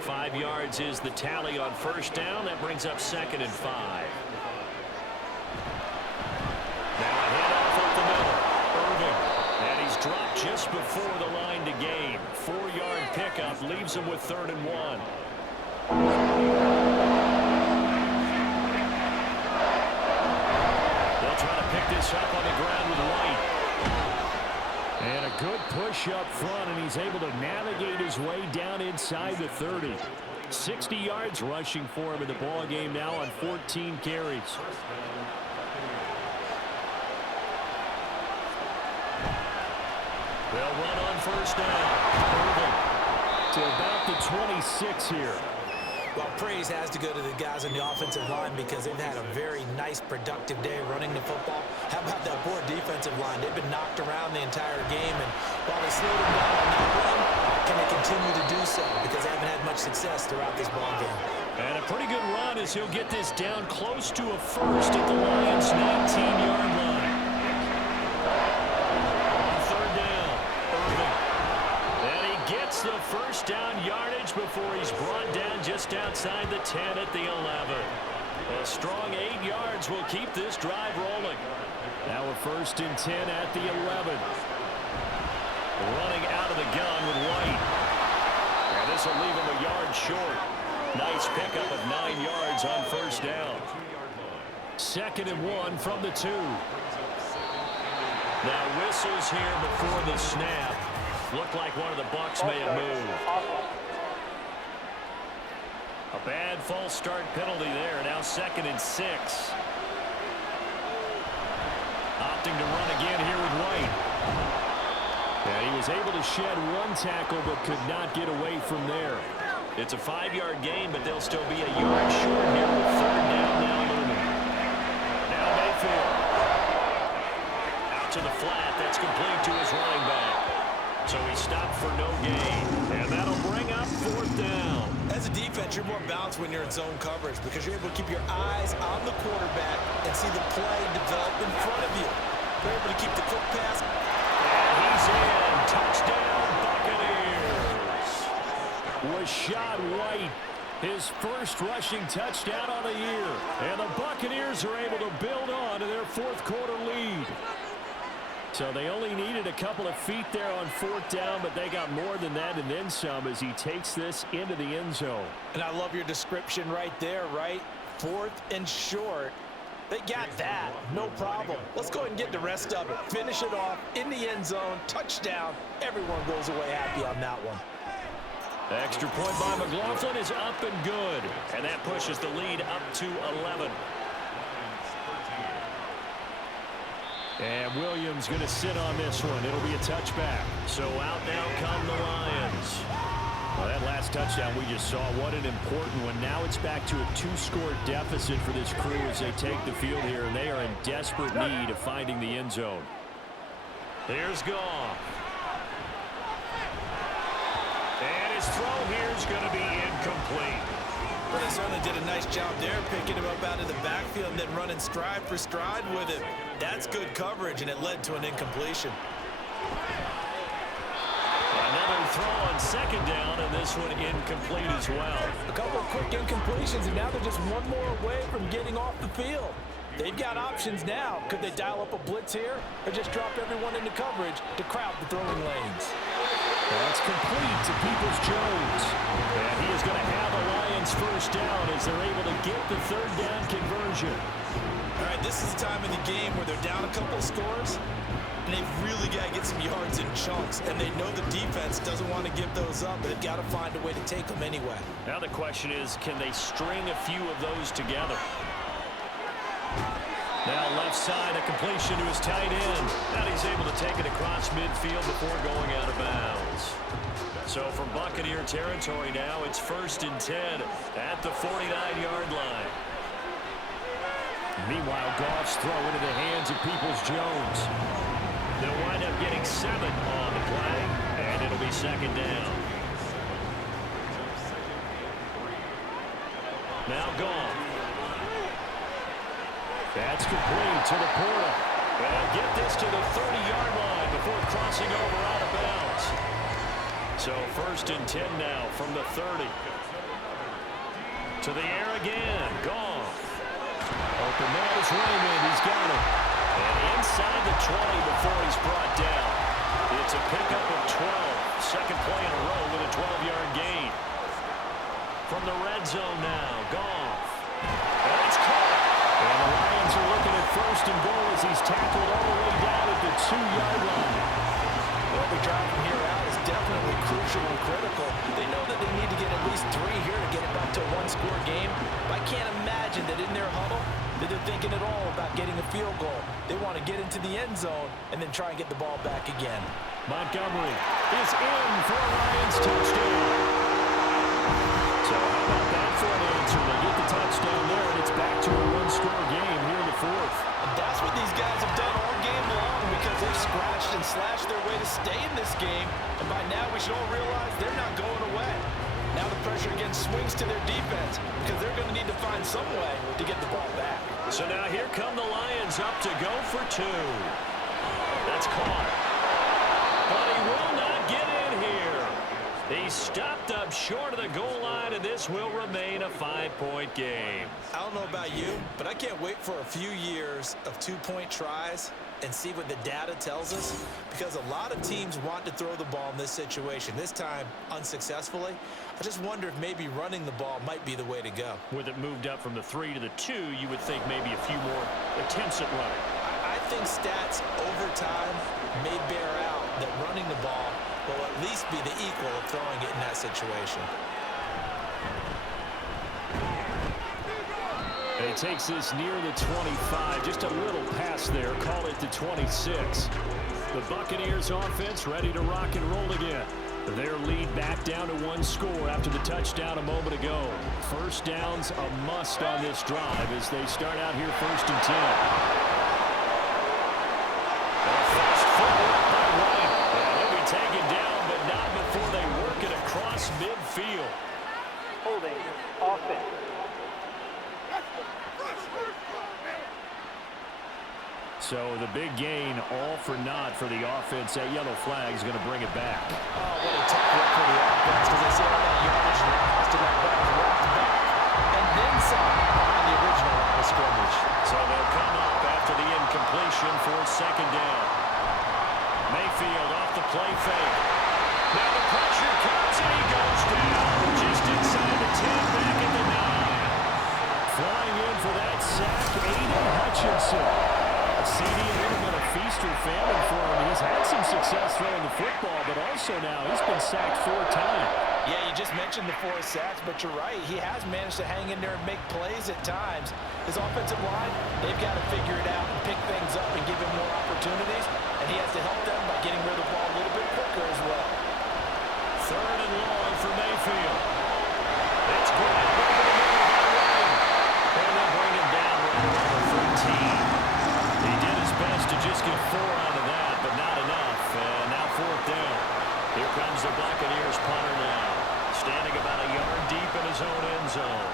5 yards is the tally on 1st down. That brings up 2nd and 5. Now a handoff up the middle. Irving. And he's dropped just before the line to gain. 4-yard pickup leaves him with 3rd and 1. Pick this up on the ground with White. And a good push up front, and he's able to navigate his way down inside the 30. 60 yards rushing for him in the ball game now on 14 carries. They'll run on 1st down. Irving to about the 26 here. Well, praise has to go to the guys on the offensive line because they've had a very nice, productive day running the football. How about that poor defensive line? They've been knocked around the entire game, and while they slowed them down on that run, can they continue to do so? Because they haven't had much success throughout this ball game. And a pretty good run as he'll get this down close to a 1st at the Lions' 19-yard line. On 3rd down, Irving. And he gets the 1st down yardage before he's brought down just outside the 10 at the 11. A strong 8 yards will keep this drive rolling. Now a 1st and 10 at the 11. Running out of the gun with White. And this will leave him a yard short. Nice pickup of 9 yards on 1st down. 2nd and 1 from the 2. Now whistles here before the snap. Looked like one of the Bucs may have moved. A bad false start penalty there. Now 2nd and 6. Opting to run again here with White. And he was able to shed 1 tackle but could not get away from there. It's a 5-yard gain, but they'll still be a yard short here with 3rd down now looming. Now Mayfield. Out to the flat. That's complete to his running back. So he stopped for no gain. And that'll bring up 4th down. As a defense, you're more balanced when you're in zone coverage because you're able to keep your eyes on the quarterback and see the play develop in front of you. You're able to keep the quick pass. And he's in. Touchdown, Buccaneers. Rashad White, his 1st rushing touchdown on the year. And the Buccaneers are able to build on to their 4th quarter lead. So they only needed a couple of feet there on 4th down, but they got more than that and then some as he takes this into the end zone. And I love your description right there, right? 4th and short. They got that. No problem. Let's go ahead and get the rest of it. Finish it off in the end zone. Touchdown. Everyone goes away happy on that one. The extra point by McLaughlin is up and good. And that pushes the lead up to 11. And Williams going to sit on this one. It'll be a touchback. So out now come the Lions. Well, that last touchdown we just saw, what an important one. Now it's back to a 2-score deficit for this crew as they take the field here, and they are in desperate need of finding the end zone. Here's Goff. And his throw here is going to be incomplete. Well, they certainly did a nice job there, picking him up out of the backfield and then running stride for stride with him. That's good coverage, and it led to an incompletion. Another throw on second down, and this one incomplete as well. A couple of quick incompletions, and now they're just one more away from getting off the field. They've got options now. Could they dial up a blitz here or just drop everyone into coverage to crowd the throwing lanes? That's complete to Peoples-Jones. And he is going to have a Lions first down as they're able to get the third down conversion. All right, this is the time of the game where they're down a couple of scores, and they've really got to get some yards in chunks, and they know the defense doesn't want to give those up, but they've got to find a way to take them anyway. Now the question is, can they string a few of those together? Now left side, a completion to his tight end. And he's able to take it across midfield before going out of bounds. So from Buccaneer territory now, it's 1st and 10 at the 49-yard line. Meanwhile, Goff's throw into the hands of Peoples-Jones. They'll wind up getting 7 on the play, and it'll be second down. Now Goff. That's complete to Laporta. And get this to the 30-yard line before crossing over out of bounds. So 1st and 10 now from the 30. To the air again. Goff. Open man is Raymond. He's got it. And inside the 20 before he's brought down. It's a pickup of 12. Second play in a row with a 12-yard gain. From the red zone now. Goff. And it's caught. And the Lions are looking at 1st and goal as he's tackled all the way down at the 2-yard line. Well, the drive from here out is definitely crucial and critical. They know that they need to get at least 3 here to get it back to a 1-score game. But I can't imagine that in their huddle that they're thinking at all about getting a field goal. They want to get into the end zone and then try and get the ball back again. Montgomery is in for a Lions touchdown. So how about that for an answer? They get the touchdown there, and it's back to a 1-score game here in the 4th. And that's what these guys have done all game long because they've scratched and slashed their way to stay in this game. And by now we should all realize they're not going away. Now the pressure again swings to their defense because they're going to need to find some way to get the ball back. So now here come the Lions up to go for 2. That's caught. But he will not get in here. He's stopped up short of the goal line, and this will remain a 5-point game. I don't know about you, but I can't wait for a few years of 2-point tries and see what the data tells us, because a lot of teams want to throw the ball in this situation. This time, unsuccessfully. I just wonder if maybe running the ball might be the way to go. With it moved up from the 3 to the 2, you would think maybe a few more attempts at running. I think stats over time may bear out that running the ball will at least be the equal of throwing it in that situation. And he takes this near the 25. Just a little pass there. Call it the 26. The Buccaneers offense ready to rock and roll again. Their lead back down to 1 score after the touchdown a moment ago. First down's a must on this drive as they start out here 1st and 10. Fast forward by White. And he'll be taken down, but not before they work it across midfield. Holding offense. So the big gain, all for naught for the offense. That yellow flag is going to bring it back. Oh, what a tough look for the offense, because they see all that yardage lost and that ball was walked back and then some behind the original line of scrimmage. So they'll come up after the incompletion for 2nd down. Mayfield off the play fake. Now the pressure comes and he goes down just inside the 10, back at the 9. Flying in for that sack, Aiden Hutchinson. CD, a little bit of feast or famine for him. He's had some success throwing the football, but also now he's been sacked 4 times. Yeah, you just mentioned the 4 sacks, but you're right. He has managed to hang in there and make plays at times. His offensive line, they've got to figure it out and pick things up and give him more opportunities, and he has to help them by getting rid of the ball a little bit quicker as well. Third and long for Mayfield. It's grabbed over the middle by Wayne. And they'll bring him down right around the 13. He did his best to just get 4 out of that, but not enough. And now fourth down. Here comes the Buccaneers punter now, standing about a yard deep in his own end zone.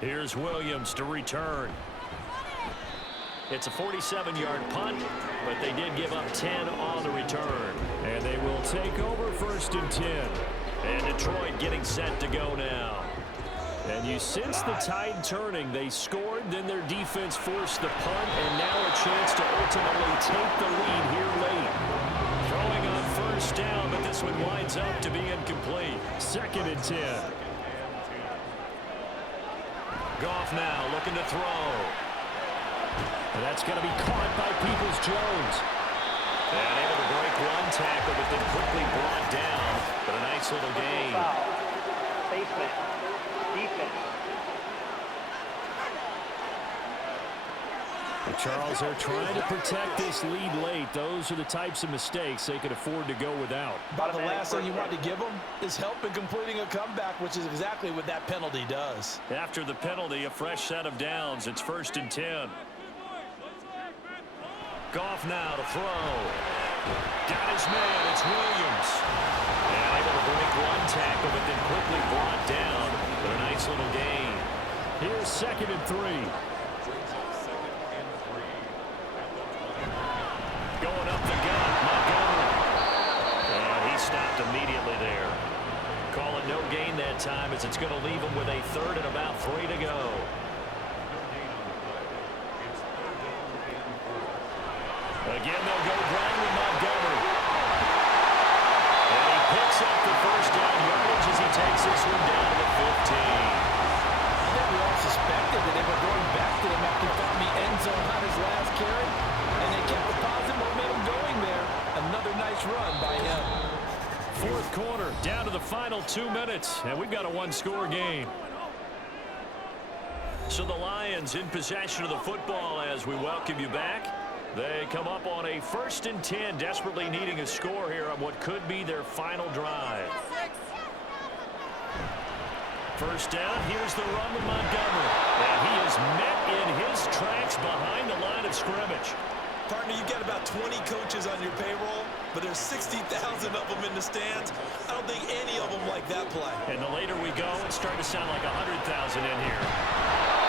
Here's Williams to return. It's a 47-yard punt, but they did give up 10 on the return. And they will take over first and 10. And Detroit getting set to go now. And you sense the tide turning. They scored, then their defense forced the punt, and now a chance to ultimately take the lead here late. Throwing on first down, but this one winds up to be incomplete. Second and 10. Goff now looking to throw. And that's going to be caught by Peoples-Jones. And able to break one tackle, but then quickly brought down. But a nice little gain. Basement. Defense. Charles, they're trying to protect this lead late. Those are the types of mistakes they could afford to go without. About the last thing you want to give them is help in completing a comeback, which is exactly what that penalty does. After the penalty, a fresh set of downs. It's first and 10. Goff now to throw. Got his man. It's Williams. And able to break one tackle, but then quickly brought down. But a nice little gain. Here's second and 3. Going up the gut, Montgomery. And he stopped immediately there. Calling no gain that time as it's going to leave him with a third and about 3 to go. Again, they'll go ground with Montgomery. And he picks up the first down yardage as he takes this one down to the 15. I think we all suspected that they were going back to him after he found the end zone on his last carry. And they kept the positive momentum going there. Another nice run by him. Fourth quarter, down to the final 2 minutes. And we've got a one-score game. So the Lions in possession of the football as we welcome you back. They come up on a first and 10, desperately needing a score here on what could be their final drive. First down, here's the run with Montgomery. And he is met in his tracks behind the line of scrimmage. Partner, you've got about 20 coaches on your payroll, but there's 60,000 of them in the stands. I don't think any of them like that play. And the later we go, it's starting to sound like 100,000 in here.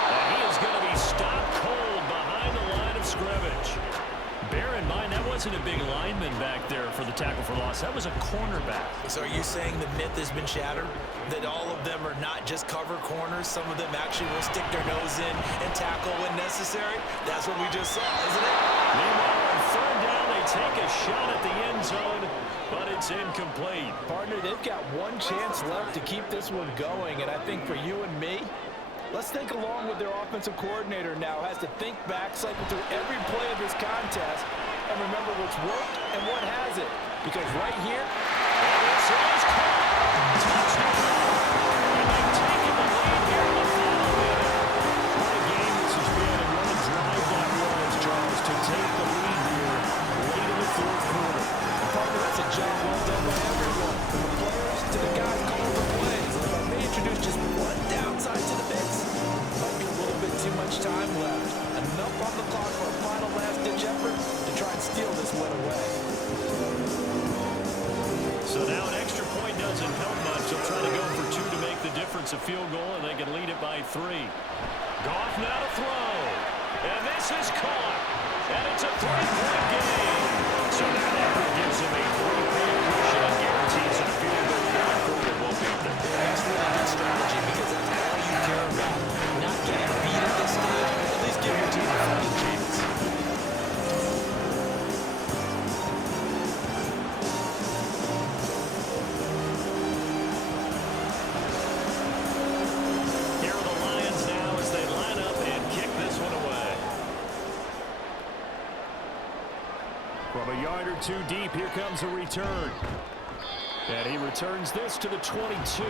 And he is going to be stopped cold behind the line of scrimmage. Bear in mind, that wasn't a big lineman back there for the tackle for loss. That was a cornerback. So are you saying the myth has been shattered? That all of them are not just cover corners? Some of them actually will stick their nose in and tackle when necessary? That's what we just saw, isn't it? Meanwhile, on third down, they take a shot at the end zone, but it's incomplete. Partner, they've got one chance left to keep this one going, and I think for you and me, let's think along with their offensive coordinator now. Has to think back, cycle through every play of this contest, and remember what's worked and what hasn't. Because right here, this is caught. Touchdown. And they've taken the lead here in the final minute. What a game this has been, and what a drive that was, Charles, to take the lead here late in the fourth quarter. partner, that's a job well done by everyone. From the players to the guys calling the plays. If I may introduce just one downside to the mix, might be a little bit too much time left. Enough on the clock for a final last-ditch effort to try and steal this one away. So now an extra point doesn't help much. They'll try to go for two to make the difference a field goal, and they can lead it by 3. Goff now to throw. And this is caught. And it's a 3-point game. So that effort gives him a 3-point cushion and guarantees a field goal going forward will beat them. That's really good strategy because that's all you care about. Not getting beat at this stage. At least give your team a fighting chance. Here are the Lions now as they line up and kick this one away. From a yard or two deep, here comes a return. And he returns this to the 22.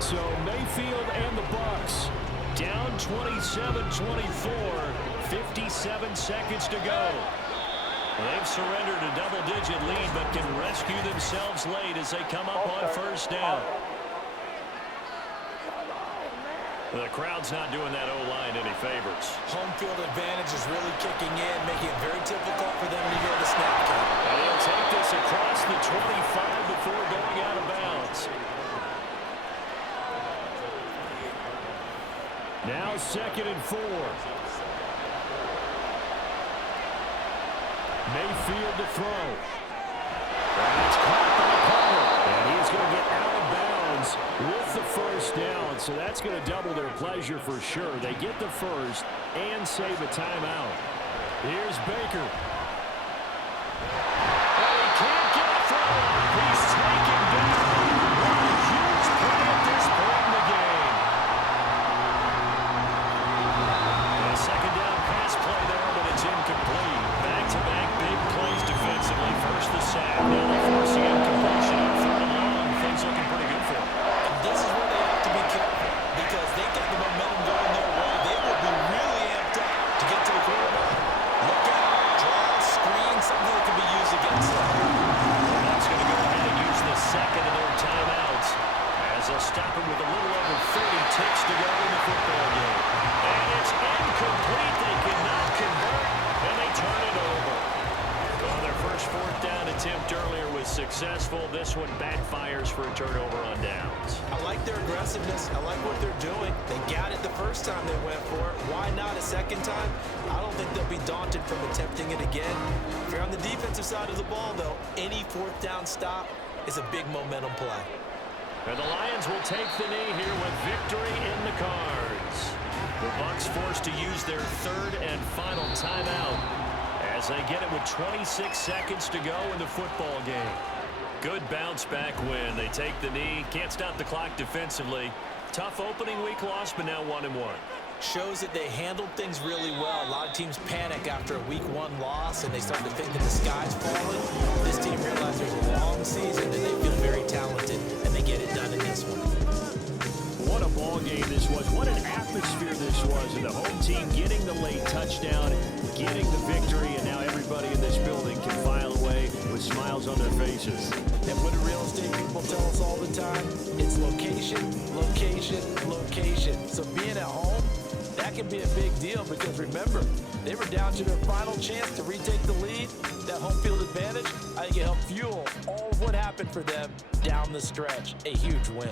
So Mayfield and the Bucs down 27-24, 57 seconds to go. They've surrendered a double-digit lead, but can rescue themselves late as they come up on first down. The crowd's not doing that O-line any favors. Home field advantage is really kicking in, making it very difficult for them to hear the snap count. And he'll take this across the 25 before going out of bounds. Now 2nd and 4. Mayfield to throw. And it's caught by Carter. And he's going to get out of bounds with the first down. So that's going to double their pleasure for sure. They get the first and save a timeout. Here's Baker. And he can't get a throw. He's taken down. What a huge play at this point in the game. A second down pass play there, but it's incomplete. Back-to-back big plays defensively. First the sack. Now they're forcing incompletion on 3rd and long. Things looking pretty good for them. And this is where they have to be careful because they get the momentum going their way. They will be really amped up to get to the quarterback. Look out, draw, screen, something that can be used against them. That's going to go ahead and use the second of their timeouts as they'll stop him with a little over 30 ticks to go in the football game. And it's incomplete. They cannot convert, and they turn it over. Well, their first 4th down attempt earlier was successful. This one backfires for a turnover on downs. I like their aggressiveness. I like what they're doing. They got it the first time they went for it. Why not a second time? I don't think they'll be daunted from attempting it again. If you're on the defensive side of the ball, though, any 4th down stop is a big momentum play. And the Lions will take the knee here with victory in the cards. The Bucs forced to use their 3rd and final timeout as they get it with 26 seconds to go in the football game. Good bounce-back win. They take the knee. Can't stop the clock defensively. Tough opening week loss, but now 1-1. Shows that they handled things really well. A lot of teams panic after a week 1 loss, and they start to think that the sky's falling. This team realizes there's a long season, and they feel very talented, and they get it done in this one. What a ball game this was. What an atmosphere this was. And the home team getting the late touchdown, getting the victory, and now everybody in this building can file away with smiles on their faces. And what do real estate people tell us all the time? It's location, location, location. So being at home, that can be a big deal because remember, they were down to their final chance to retake the lead. That home field advantage, I think it helped fuel all of what happened for them down the stretch. A huge win.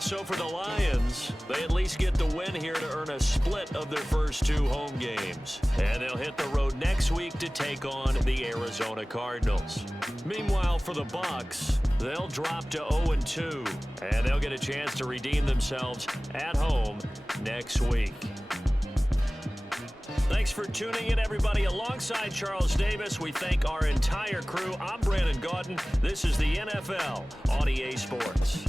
So for the Lions, they at least get the win here to earn a split of their first 2 home games. And they'll hit the road next week to take on the Arizona Cardinals. Meanwhile, for the Bucs, they'll drop to 0-2, and they'll get a chance to redeem themselves at home next week. Thanks for tuning in, everybody. Alongside Charles Davis, we thank our entire crew. I'm Brandon Gaudin. This is the NFL on EA Sports.